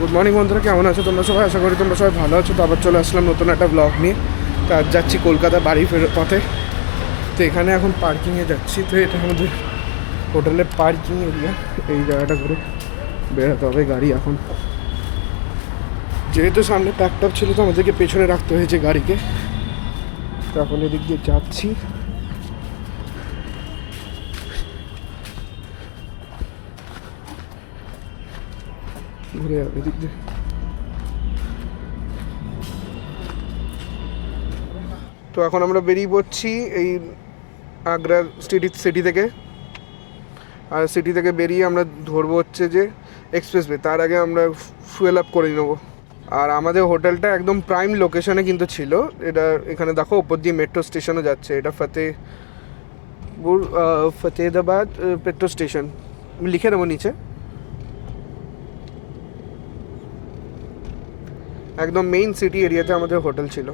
Good morning বন্ধুরা, কেমন আছো তোমরা সবাই? আশা করি তোমরা সবাই ভালো আছো। তো আবার চলে আসলাম নতুন একটা ব্লগ নিয়ে। তো আজ যাচ্ছি কলকাতা বাড়ি ফেরার পথে। তো এখানে এখন পার্কিংয়ে যাচ্ছি। তো এটা আমাদের হোটেলের পার্কিং এরিয়া। এই জায়গাটা করে বেরোতে হবে গাড়ি। এখন যেহেতু সামনে ট্রাক্টর ছিল তো আমাদেরকে পেছনে রাখতে হয়েছে গাড়িকে। তো এখন এদিক দিয়ে যাচ্ছি। ঘুরে যাবে এদিক দিয়ে। তো এখন আমরা বেরিয়ে পড়ছি এই আগ্রা সিটি থেকে। আর সিটি থেকে বেরিয়ে আমরা ধরবো হচ্ছে যে এক্সপ্রেসওয়ে। তার আগে আমরা ফুয়েল আপ করে নেবো। আর আমাদের হোটেলটা একদম প্রাইম লোকেশনে কিন্তু ছিল। এটা এখানে দেখো ওপর দিয়ে মেট্রো স্টেশনও যাচ্ছে। এটা ফতেহাবাদ মেট্রো স্টেশন লিখে দেবো নিচে। একদম মেইন সিটি এরিয়াতে আমাদের হোটেল ছিল।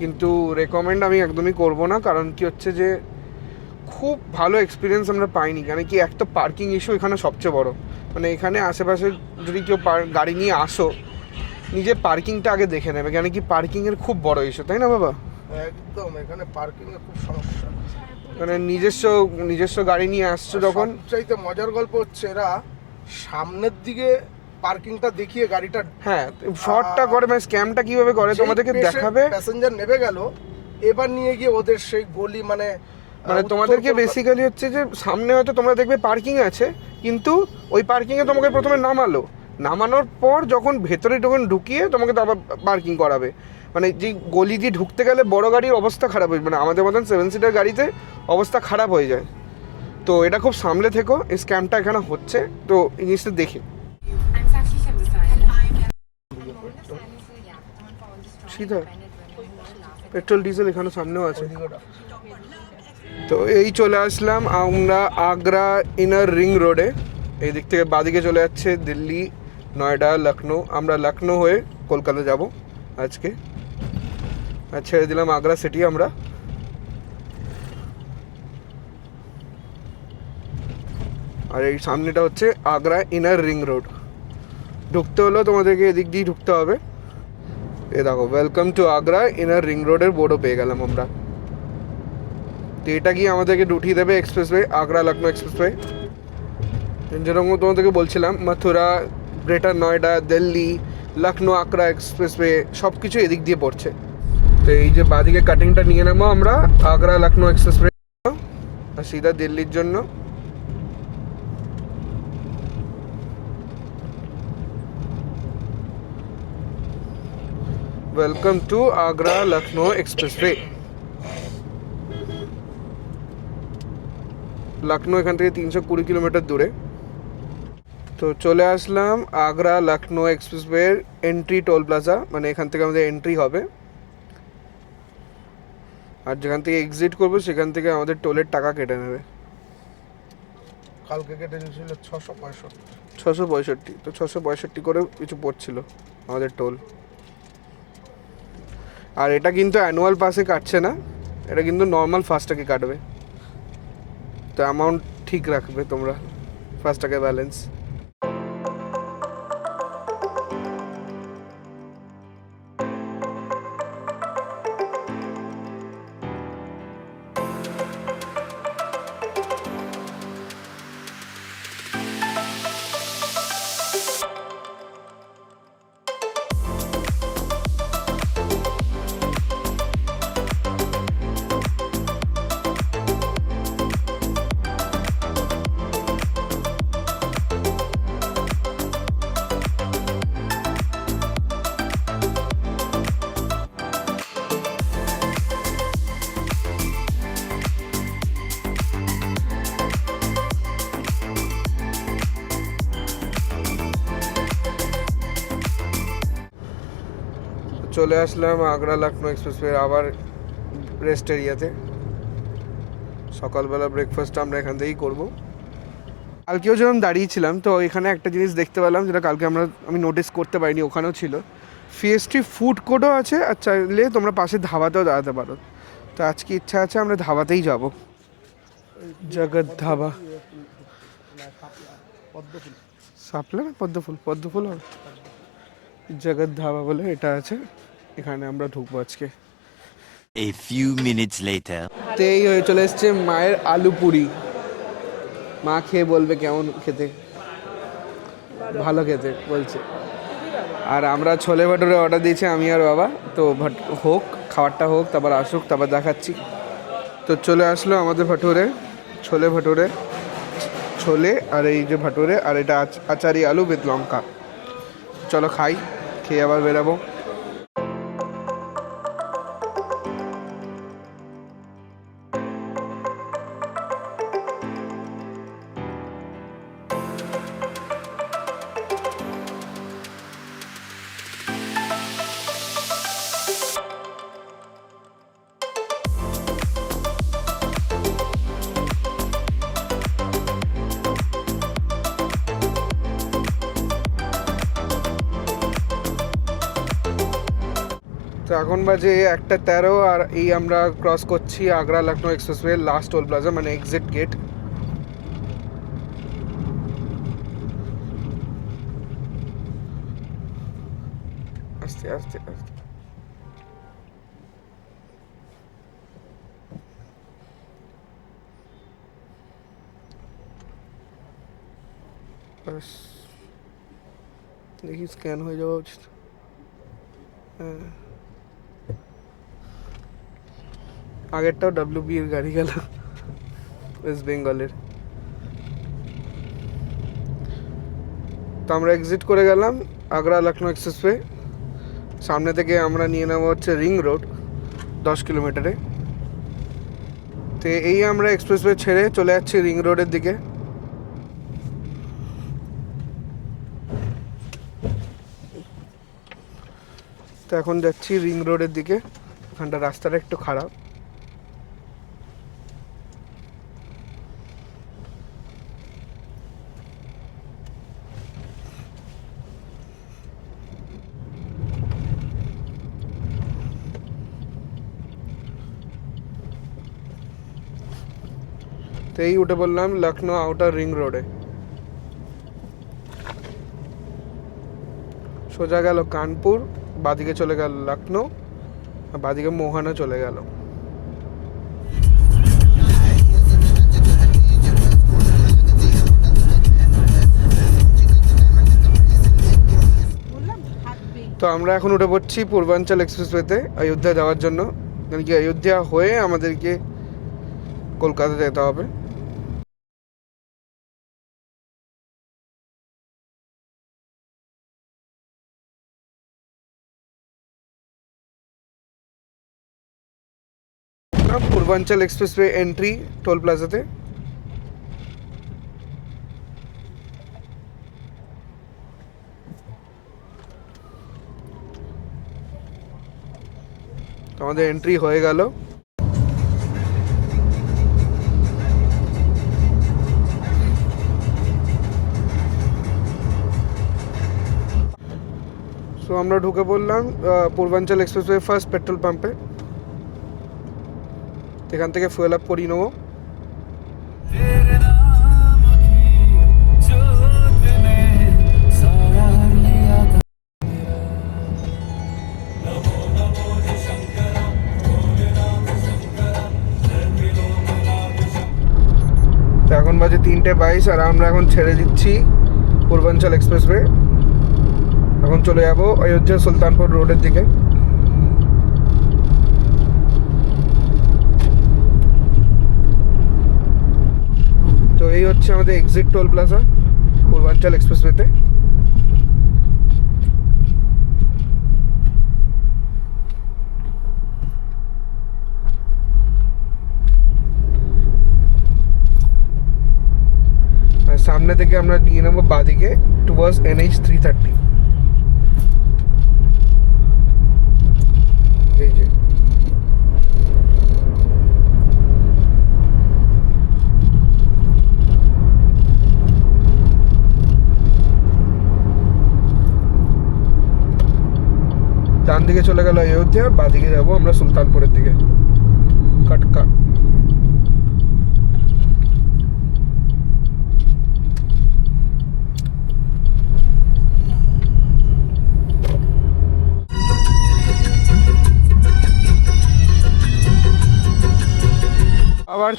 কিন্তু রেকমেন্ড আমি একদমই করব না, কারণ কি হচ্ছে যে খুব ভালো এক্সপিরিয়েন্স আমরা পাইনি। কেন কি, একটা পার্কিং ইস্যু এখানে সবচেয়ে বড়। মানে এখানে আশেপাশে যদি কেউ গাড়ি নিয়ে আসো, নিজের পার্কিংটা আগে দেখে নেবে। কেন কি পার্কিংয়ের খুব বড় ইস্যু, তাই না বাবা? একদম এখানে পার্কিংয়ের খুব সমস্যা। মানে নিজস্ব গাড়ি নিয়ে আসছো যখন। চাইতে মজার গল্প হচ্ছে এরা সামনের দিকে পার্কিংটা দেখিয়ে গাড়িটা শর্টটা করে, মানে স্ক্যামটা কিভাবে করে তোমাদেরকে দেখাবে। প্যাসেঞ্জার নেমে গেল, এবার নিয়ে গিয়ে ওদের সেই গলি মানে তোমাদেরকে বেসিক্যালি হচ্ছে যে সামনে হয়তো তোমরা দেখবে পার্কিং আছে, কিন্তু ওই পার্কিংয়ে তোমাকে প্রথমে নামানোর পর যখন ভেতরে ঢুকিয়ে তোমাকে তো আবার পার্কিং করাবে। মানে যে গলি দিয়ে ঢুকতে গেলে বড় গাড়ির অবস্থা খারাপ হয়ে, মানে আমাদের মতন 7 সিটার গাড়িতে অবস্থা খারাপ হয়ে যায়। তো এটা খুব সামলে থেকো, এই স্ক্যামটা এখানে হচ্ছে। তো এই জিনিসটা দেখে সিধা পেট্রোল ডিজেল এখানে সামনেও আছে। তো এই চলে আসলাম আমরা আগ্রা ইনার রিং রোডে। এই দিক থেকে বাদিকে চলে যাচ্ছে দিল্লি, নয়ডা, লখনউ। আমরা লখনউ হয়ে কলকাতা যাব আজকে। আর ছেড়ে দিলাম আগ্রা সিটি আমরা। আর এই সামনেটা হচ্ছে আগ্রা ইনার রিং রোড। ঢুকতে হলেও তোমাদেরকে এদিক দিয়ে ঢুকতে হবে। এ দেখো, welcome to Agra inner ring রোডের বোর্ডও পেয়ে গেলাম আমরা। তো এটা গিয়ে আমাদেরকে উঠিয়ে দেবে এক্সপ্রেসওয়ে, আগ্রা লখনউ এক্সপ্রেসওয়ে। যেরকম তোমাদেরকে বলছিলাম, মথুরা, গ্রেটার নয়ডা, দিল্লি, লখনউ, আগ্রা এক্সপ্রেসওয়ে সব কিছু এদিক দিয়ে পড়ছে। তো এই যে বাদিকে কাটিংটা নিয়ে নেবো আমরা আগ্রা লখনউ এক্সপ্রেসওয়ে, আর সিধা দিল্লির জন্য। Welcome to Agra Lucknow expressway. Lucknow এখান থেকে 320 কিলোমিটার দূরে। তো চলে আসলাম আগ্রা লখনউ এক্সপ্রেসওয়ের এন্ট্রি টোল প্লাজা। মানে এখান থেকে আমাদের এন্ট্রি হবে, আর যেখান থেকে এক্সিট করবো সেখান থেকে আমাদের টোলের টাকা কেটে নেবে। কালকে কেটে নিয়েছিল 665। 665। তো 665 করে কিছু পড়ছিল আমাদের টোল। আর এটা কিন্তু অ্যানুয়াল পাসে কাটছে না, এটা কিন্তু নর্মাল ফাস্ট্যাগে কাটবে। তো অ্যামাউন্ট ঠিক রাখবে তোমরা, ফাস্ট্যাগে ব্যালেন্স। চলে আসলাম আগ্রা লখনউ এক্সপ্রেসওয়ে আবার রেস্ট এরিয়াতে। সকালবেলা ব্রেকফাস্ট আমরা এখান থেকেই করবো। কালকেও যখন দাঁড়িয়েছিলাম তো এখানে একটা জিনিস দেখতে পেলাম, যেটা কালকে আমি নোটিস করতে পারিনি, ওখানেও ছিল। ফিএসটি ফুড কোর্টও আছে, আর চাইলে তোমরা পাশে ধাবাতেও দাঁড়াতে পারো। তো আজকে ইচ্ছা আছে আমরা ধাবাতেই যাব, জগৎ ধাবা। শাপলা না পদ্মফুল, পদ্মফুল হবে। জগৎ ধাবা বলে এটা আছে, এখানে আমরা ঢুকবো আজকে। A few minutes later. তো এই হয়ে চলে এসছে মায়ের আলু পুরি। মা খেয়ে বলবে কেমন খেতে, ভালো খেতে বলছে। আর আমরা ছোলে ভাটুরে অর্ডার দিয়েছি আমি আর বাবা। তো হোক, খাবারটা হোক, তারপর আসুক, তারপর দেখাচ্ছি। তো চলে আসলো আমাদের ভাটুরে, ছোলে ভাটুরে, ছোলে আর এই যে ভাটুরে, আর এটা আচারি আলু উইথ লঙ্কা। চলো খাই, খেয়ে আবার বেরাবো। তো এখন বাজে 1:13, আর এই আমরা ক্রস করছি Agra Lucknow expressway last toll plaza, মানে এক্সিট গেট। আস্তে আস্তে আস্তে। বাস, দেখি স্ক্যান হয়ে যাওয়া উচিত। হ্যাঁ, আগেরটাও WB এর গাড়ি গেল, ওয়েস্ট বেঙ্গলের। তো আমরা এক্সিট করে গেলাম আগ্রা লখনৌ এক্সপ্রেসওয়ে। সামনে থেকে আমরা নিয়ে নেবো হচ্ছে রিং রোড 10 কিলোমিটারে। তো এই আমরা এক্সপ্রেসওয়ে ছেড়ে চলে যাচ্ছি রিং রোডের দিকে। তো এখন যাচ্ছি রিং রোডের দিকে, এখানটা রাস্তাটা একটু খারাপ। তো এই উঠে বললাম লখনৌ আউটার রিং রোডে। সোজা গেল কানপুর, বাদিকে চলে গেল লখনৌ, আর বাদিকে মোহানা চলে গেল। তো আমরা এখন উঠে পড়ছি পূর্বাঞ্চল এক্সপ্রেসওয়েতে অযোধ্যা যাওয়ার জন্য, মানে কি অযোধ্যা হয়ে আমাদেরকে কলকাতা যেতে হবে। পূর্বাঞ্চল এক্সপ্রেসওয়ে এন্ট্রি টোল প্লাজাতে। আমাদের এন্ট্রি হয়ে গেল। সো আমরা ঢুকে পড়লাম পূর্বাঞ্চল এক্সপ্রেসওয়ে ফার্স্ট পেট্রোল পাম্পে। এখান থেকে ফুয়েল আপ করিয়ে নেবো। তো এখন বাজে 3:22, আর আমরা এখন ছেড়ে দিচ্ছি পূর্বাঞ্চল এক্সপ্রেসওয়ে। এখন চলে যাবো অযোধ্যা সুলতানপুর রোডের দিকে। তো এই হচ্ছে আমাদের এক্সিট টোল প্লাজা পূর্বাঞ্চল এক্সপ্রেসওয়েতে। আর সামনে থেকে আমরা নিয়ে নেবো বাদিকে টুয়ার্ডস NH 330। এই যে ডান দিকে চলে গেল অযোধ্যা, বাদিকে যাবো আমরা সুলতানপুরের দিকে, কটকা।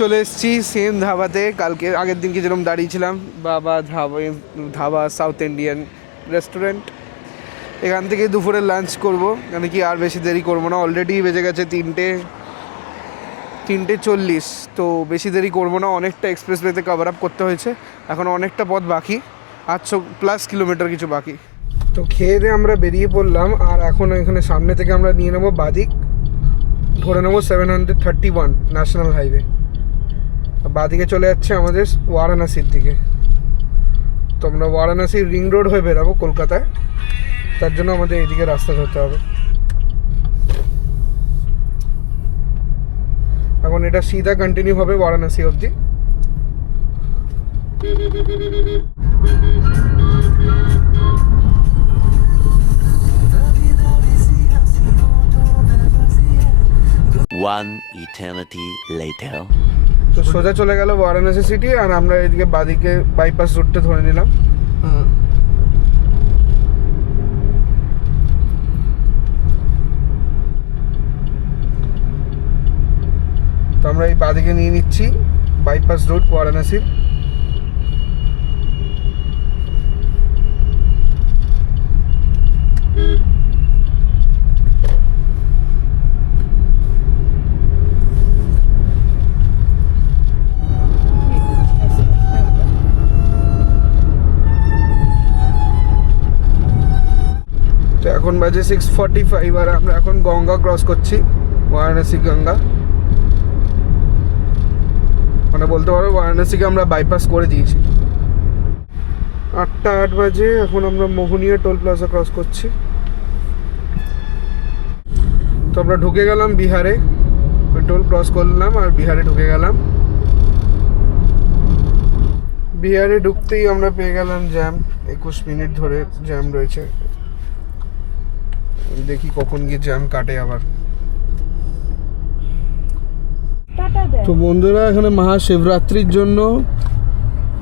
চলে এসেছি সেম ধাবাতে, কালকে আগের দিনকে যেরকম দাঁড়িয়েছিলাম, বাবা ধাবা সাউথ ইন্ডিয়ান রেস্টুরেন্ট। এখান থেকে দুপুরে লাঞ্চ করব, কেন কি আর বেশি দেরি করবো না, অলরেডি বেজে গেছে 3:40। তো বেশি দেরি করবো না, অনেকটা এক্সপ্রেসওয়েতে কভার আপ করতে হয়েছে, এখন অনেকটা পথ বাকি, 800+ কিলোমিটার কিছু বাকি। তো খেয়ে দিয়ে আমরা বেরিয়ে পড়লাম, আর এখন এখানে সামনে থেকে আমরা নিয়ে নেবো বাদিক, ধরে নেবো 731 ন্যাশনাল হাইওয়ে। বাদিকে চলে যাচ্ছে আমাদের বারাণসীর দিকে। তো আমরা বারাণসীর রিং রোড হয়ে বেরাবো কলকাতায়, তার জন্য আমাদের এইদিকে রাস্তা ধরতে হবে। এখন এটা সিধা কন্টিনিউ হবে বারাণসী অবধি। One eternity later. তো সোজা চলে গেল বারাণসী সিটি, আর আমরা এদিকে বাদিকে বাইপাস রুটটা ধরে নিলাম। তো আমরা এই বাদিকে নিয়ে নিচ্ছি বাইপাস রুট বারাণসীর। তো এখন বাজে 6:45, আর আমরা এখন গঙ্গা ক্রস করছি, বারাণসী গঙ্গা। মানে বলতে পারো বারাণসীকে আমরা বাইপাস করে দিয়েছি। 8:08 বাজে, এখন আমরা মোহনিয়া টোল প্লাজা ক্রস করছি। তো আমরা ঢুকে গেলাম বিহারে, ওই টোল ক্রস করলাম আর বিহারে ঢুকে গেলাম। বিহারে ঢুকতেই আমরা পেয়ে গেলাম জ্যাম, 21 মিনিট ধরে জ্যাম রয়েছে। দেখি কখন গিয়ে জ্যাম কাটে আবার। তো বন্ধুরা, এখানে মহাশিবরাত্রির জন্য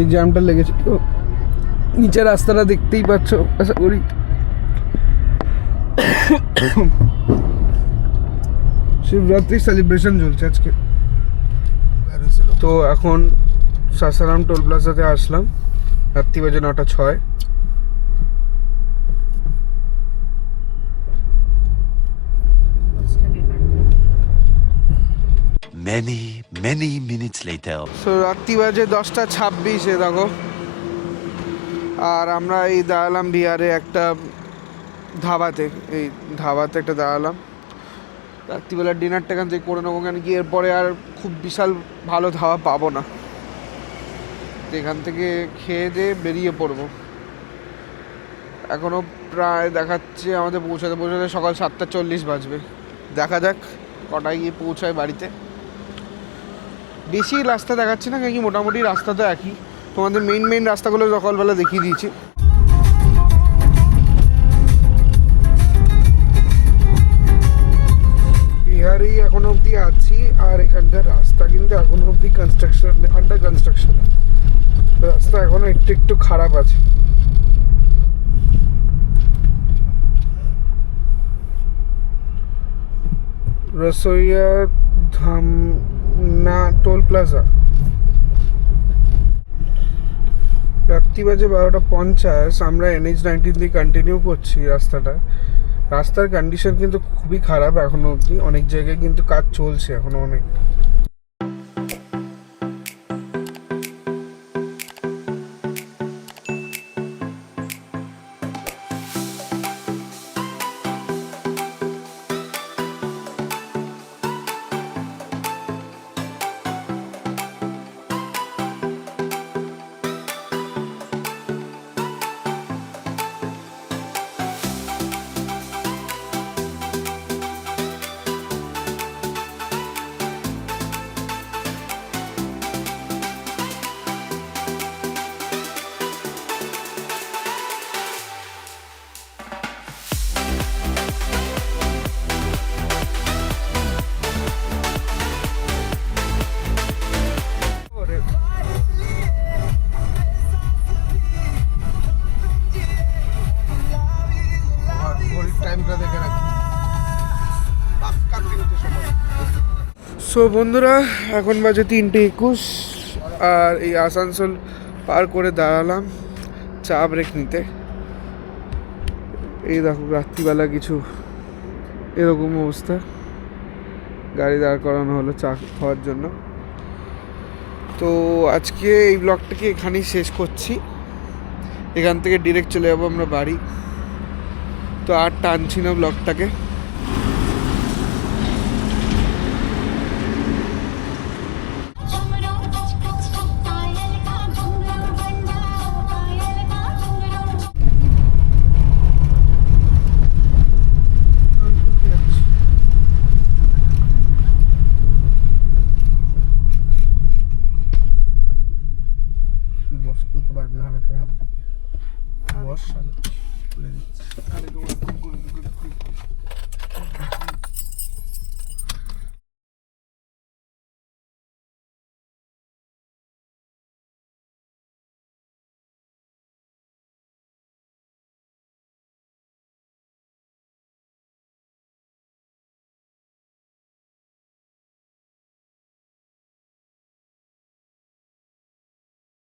এই জ্যামটা লেগেছে। তো নিচে রাস্তাটা দেখতেই পাচ্ছ, আশা করি। শিবরাত্রি সেলিব্রেশন চলছে আজকে। তো এখন সাসারাম টোল প্লাজাতে আসলাম, রাত্রি বাজে 9:06। Many minutes later. তো রাত্রি বাজে 10:26, দেখো। আর আমরা এই দাঁড়ালাম বিহারে একটা ধাবাতে, এই ধাবাতে একটা দাঁড়ালাম। রাত্রিবেলা ডিনারটা এখান থেকে করে নেবো, কেন কি এরপরে আর খুব বিশাল ভালো ধাবা পাবো না। এখান থেকে খেয়ে দিয়ে বেরিয়ে পড়বো। এখনও প্রায় দেখাচ্ছে আমাদের পৌঁছাতে সকাল 7:40 বাজবে। দেখা যাক কটায় গিয়ে পৌঁছায় বাড়িতে। বেশি রাস্তা দেখাচ্ছি না, কেন কি মোটামুটি রাস্তা তো একই। তোমাদের মেইন রাস্তাগুলো সকালবেলা দেখিয়ে দিয়েছি। বিহারেই এখনো অবধি আছি, আর এখানকার রাস্তা কিন্তু এখনো অবধি আন্ডার কনস্ট্রাকশন। রাস্তা এখনো একটু খারাপ আছে। রসোইয়া ধামনা টোল প্লাজা। রাত্রি বাজে 12:50। আমরা NH-19 দিয়ে কন্টিনিউ করছি রাস্তার কন্ডিশন কিন্তু খুবই খারাপ এখনো অবধি। অনেক জায়গায় কিন্তু কাজ চলছে এখনো অনেক। সো বন্ধুরা, এখন বাজে 3:21 আর এই আসানসোল পার করে দাঁড়ালাম চা ব্রেক নিতে। এই দেখো রাত্রিবেলা কিছু এরকম অবস্থা, গাড়ি দাঁড় করানো হলো চা খাওয়ার জন্য। তো আজকে এই ব্লগটাকে এখানেই শেষ করছি, এখান থেকে ডিরেক্ট চলে যাবো আমরা বাড়ি। তো আর টানছি না ব্লগটাকে। বস করতে পারবে না, বস খুলে দিচ্ছে।